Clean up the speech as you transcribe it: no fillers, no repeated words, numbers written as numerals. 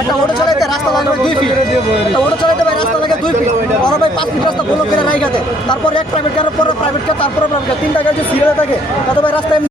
একটা অটো চালাইতে রাস্তা লাগে 2 ফিট, একটা অটো চালাইতে ভাই রাস্তা লাগে 2 ফিট, ওরা ভাই 5 ফিট রাস্তা ব্লক করে রাইগাতে, তারপর এক প্রাইভেট কারের পরে প্রাইভেট কার, তারপরে প্রাইভেট কার, 3টা গাড়ি সিরিয়াল থাকে, তাতে ভাই রাস্তা এমনি